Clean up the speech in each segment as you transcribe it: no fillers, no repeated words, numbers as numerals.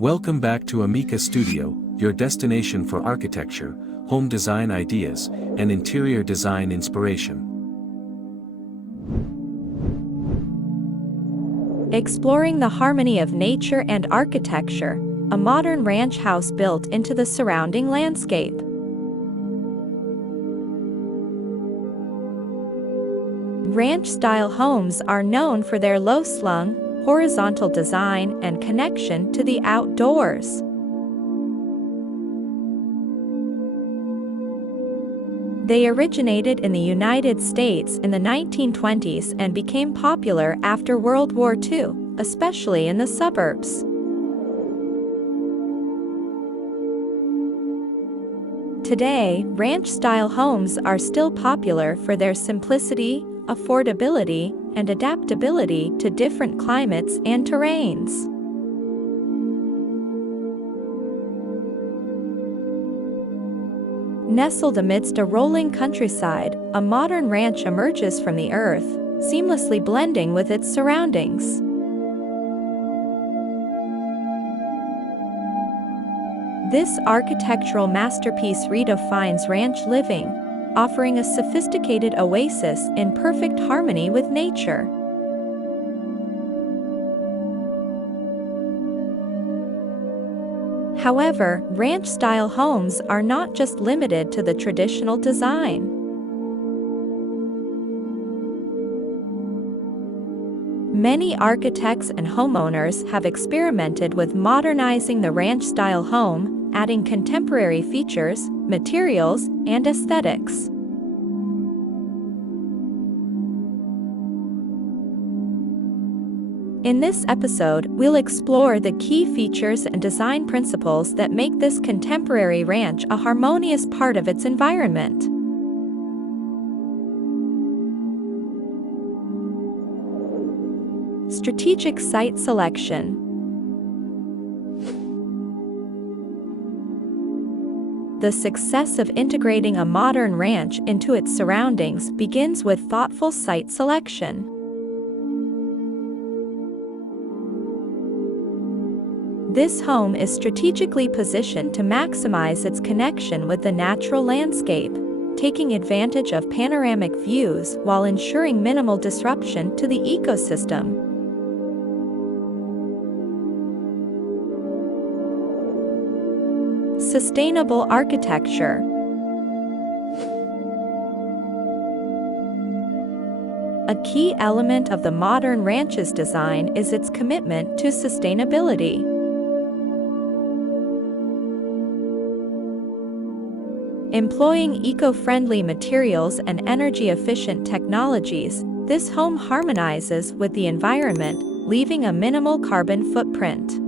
Welcome back to Amica Studio, your destination for architecture, home design ideas, and interior design inspiration. Exploring the harmony of nature and architecture, a modern ranch house built into the surrounding landscape. Ranch-style homes are known for their low-slung, horizontal design and connection to the outdoors. They originated in the United States in the 1920s and became popular after World War II, especially in the suburbs. Today, ranch-style homes are still popular for their simplicity, affordability, and adaptability to different climates and terrains. Nestled amidst a rolling countryside, a modern ranch emerges from the earth, seamlessly blending with its surroundings. This architectural masterpiece redefines ranch living, offering a sophisticated oasis in perfect harmony with nature. However, ranch-style homes are not just limited to the traditional design. Many architects and homeowners have experimented with modernizing the ranch-style home, adding contemporary features, materials, and aesthetics. In this episode, we'll explore the key features and design principles that make this contemporary ranch a harmonious part of its environment. Strategic site selection. The success of integrating a modern ranch into its surroundings begins with thoughtful site selection. This home is strategically positioned to maximize its connection with the natural landscape, taking advantage of panoramic views while ensuring minimal disruption to the ecosystem. Sustainable architecture. A key element of the modern ranch's design is its commitment to sustainability. Employing eco-friendly materials and energy-efficient technologies, this home harmonizes with the environment, leaving a minimal carbon footprint.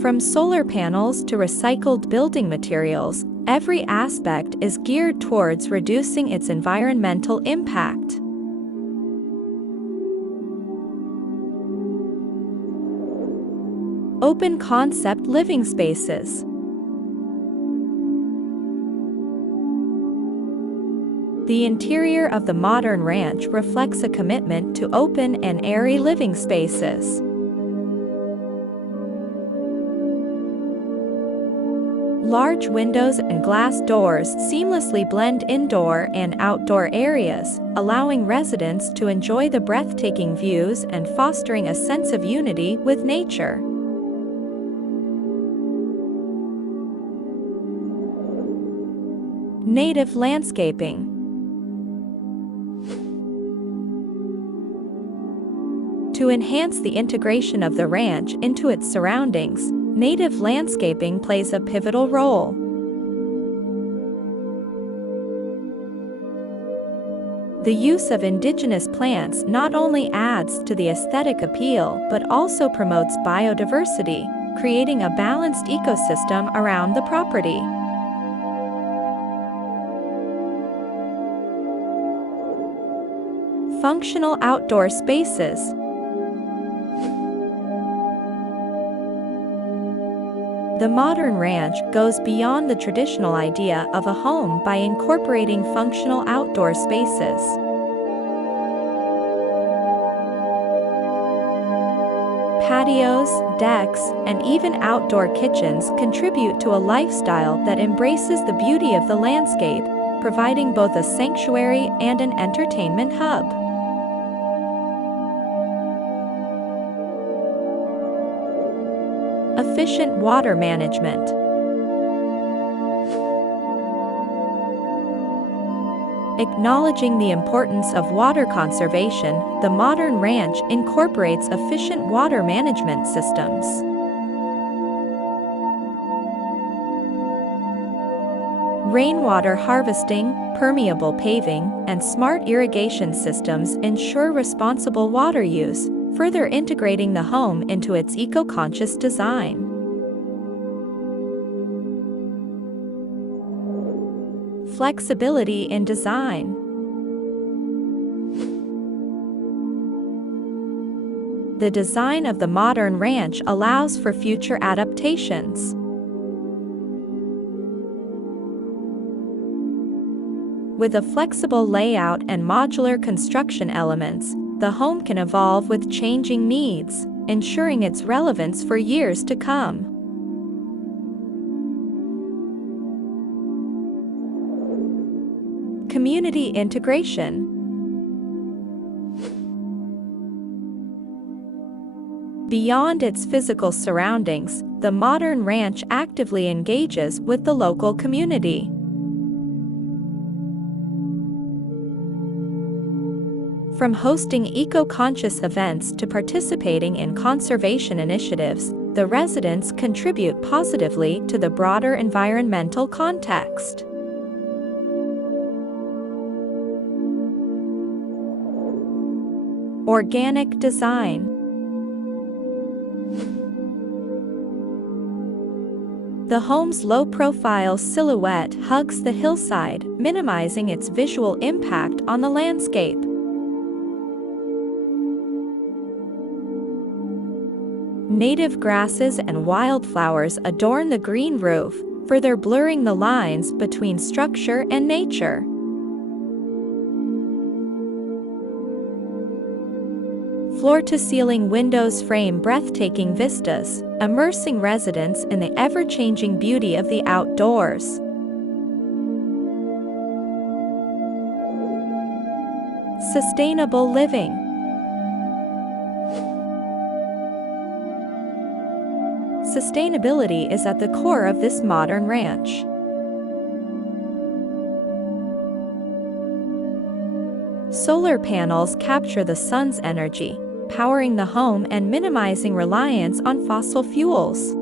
From solar panels to recycled building materials, every aspect is geared towards reducing its environmental impact. Open concept living spaces. The interior of the modern ranch reflects a commitment to open and airy living spaces. Large windows and glass doors seamlessly blend indoor and outdoor areas, allowing residents to enjoy the breathtaking views and fostering a sense of unity with nature. Native landscaping. To enhance the integration of the ranch into its surroundings, native landscaping plays a pivotal role. The use of indigenous plants not only adds to the aesthetic appeal but also promotes biodiversity, creating a balanced ecosystem around the property. Functional outdoor spaces. The modern ranch goes beyond the traditional idea of a home by incorporating functional outdoor spaces. Patios, decks, and even outdoor kitchens contribute to a lifestyle that embraces the beauty of the landscape, providing both a sanctuary and an entertainment hub. Efficient water management. Acknowledging the importance of water conservation, the modern ranch incorporates efficient water management systems. Rainwater harvesting, permeable paving, and smart irrigation systems ensure responsible water use, further integrating the home into its eco-conscious design. Flexibility in design. The design of the modern ranch allows for future adaptations. With a flexible layout and modular construction elements, the home can evolve with changing needs, ensuring its relevance for years to come. Community integration. Beyond its physical surroundings, the modern ranch actively engages with the local community. From hosting eco-conscious events to participating in conservation initiatives, the residents contribute positively to the broader environmental context. Organic design. The home's low-profile silhouette hugs the hillside, minimizing its visual impact on the landscape. Native grasses and wildflowers adorn the green roof, further blurring the lines between structure and nature. Floor-to-ceiling windows frame breathtaking vistas, immersing residents in the ever-changing beauty of the outdoors. Sustainable living. Sustainability is at the core of this modern ranch. Solar panels capture the sun's energy, powering the home and minimizing reliance on fossil fuels.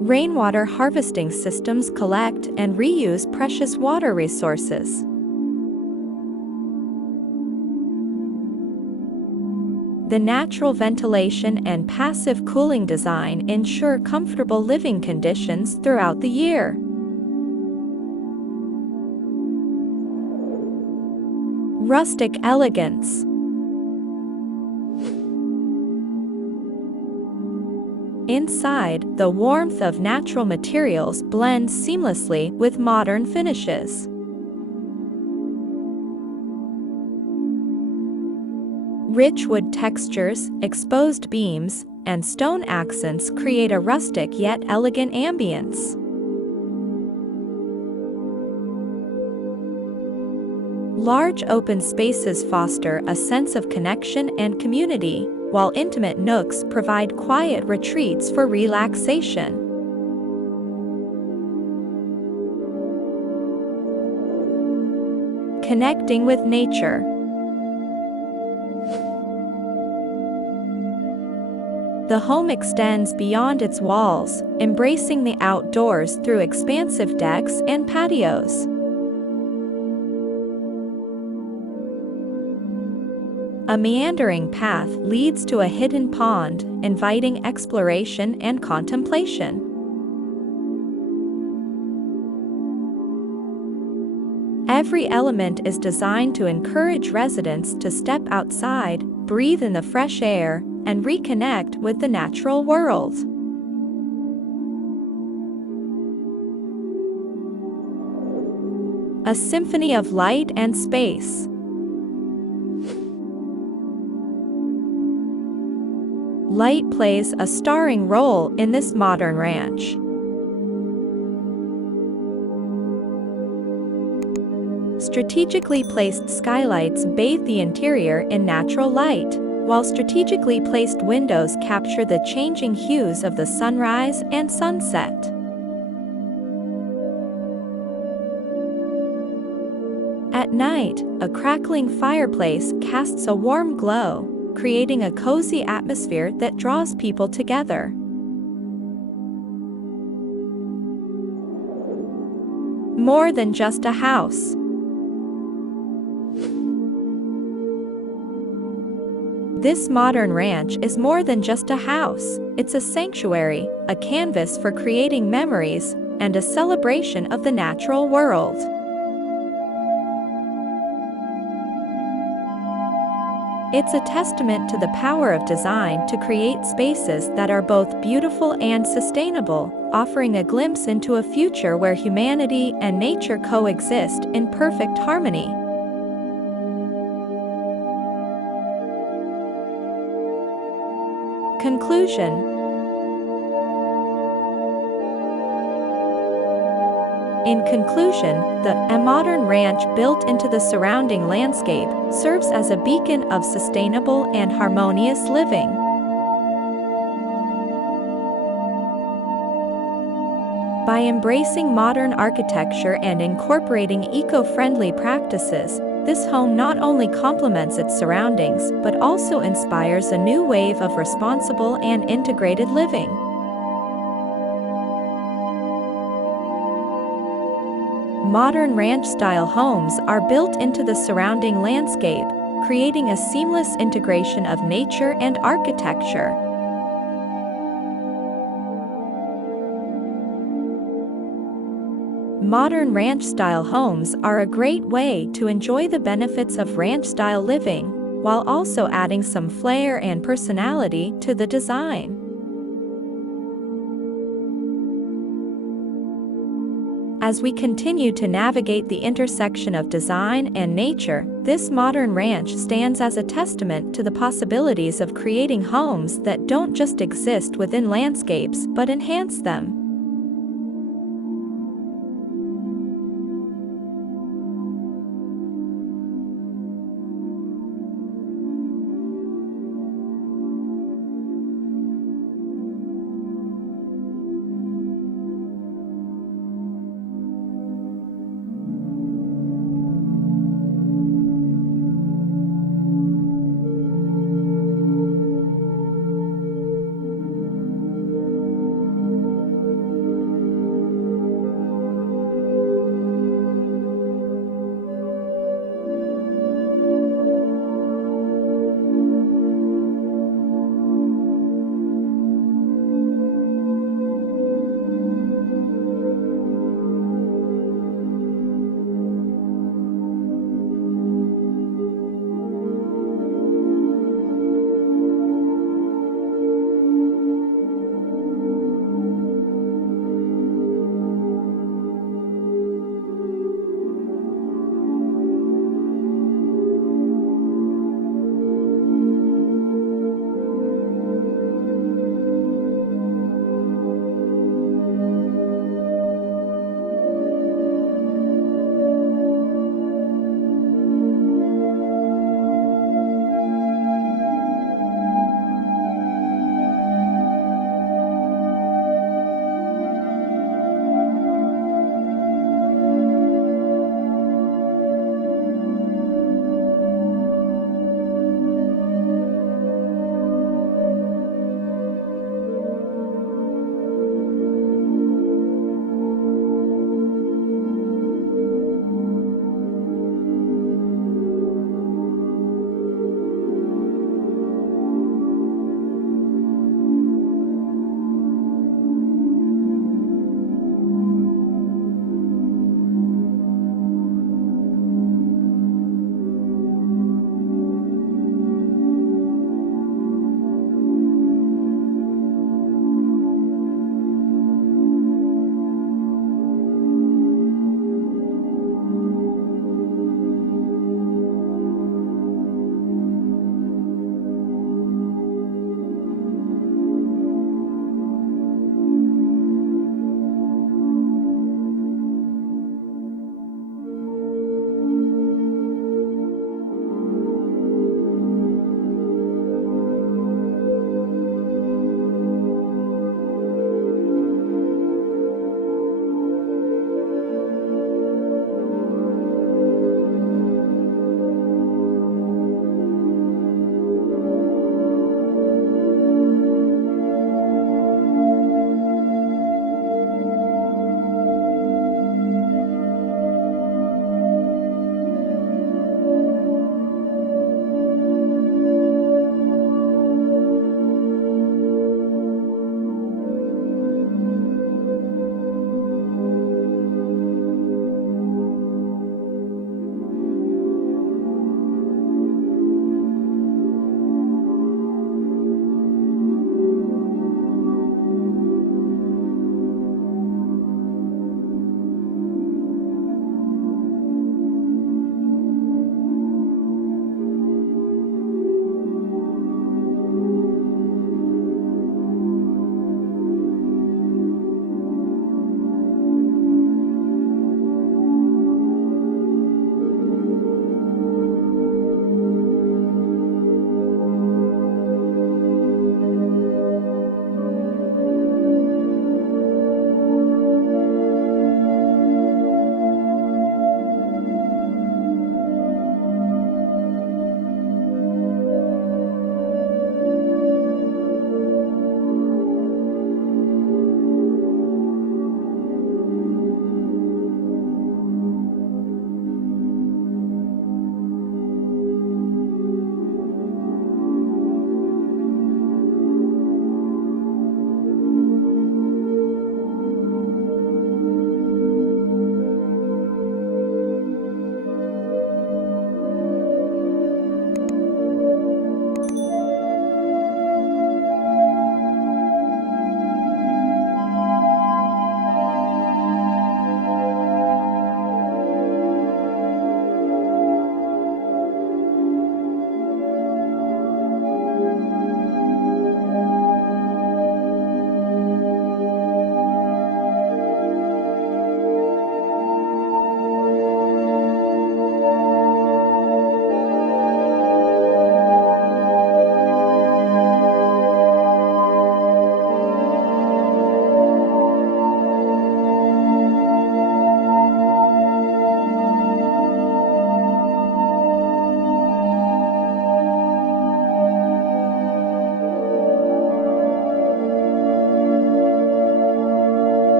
Rainwater harvesting systems collect and reuse precious water resources. The natural ventilation and passive cooling design ensure comfortable living conditions throughout the year. Rustic elegance. Inside, the warmth of natural materials blends seamlessly with modern finishes. Rich wood textures, exposed beams, and stone accents create a rustic yet elegant ambience. Large open spaces foster a sense of connection and community, while intimate nooks provide quiet retreats for relaxation. Connecting with nature. The home extends beyond its walls, embracing the outdoors through expansive decks and patios. A meandering path leads to a hidden pond, inviting exploration and contemplation. Every element is designed to encourage residents to step outside, breathe in the fresh air, and reconnect with the natural world. A symphony of light and space. Light plays a starring role in this modern ranch. Strategically placed skylights bathe the interior in natural light, while strategically placed windows capture the changing hues of the sunrise and sunset. At night, a crackling fireplace casts a warm glow, creating a cozy atmosphere that draws people together. More than just a house. This modern ranch is more than just a house. It's a sanctuary, a canvas for creating memories, and a celebration of the natural world. It's a testament to the power of design to create spaces that are both beautiful and sustainable, offering a glimpse into a future where humanity and nature coexist in perfect harmony. Conclusion. In conclusion, a modern ranch built into the surrounding landscape serves as a beacon of sustainable and harmonious living. By embracing modern architecture and incorporating eco-friendly practices, this home not only complements its surroundings but also inspires a new wave of responsible and integrated living. Modern ranch-style homes are built into the surrounding landscape, creating a seamless integration of nature and architecture. Modern ranch-style homes are a great way to enjoy the benefits of ranch-style living, while also adding some flair and personality to the design. As we continue to navigate the intersection of design and nature, this modern ranch stands as a testament to the possibilities of creating homes that don't just exist within landscapes but enhance them.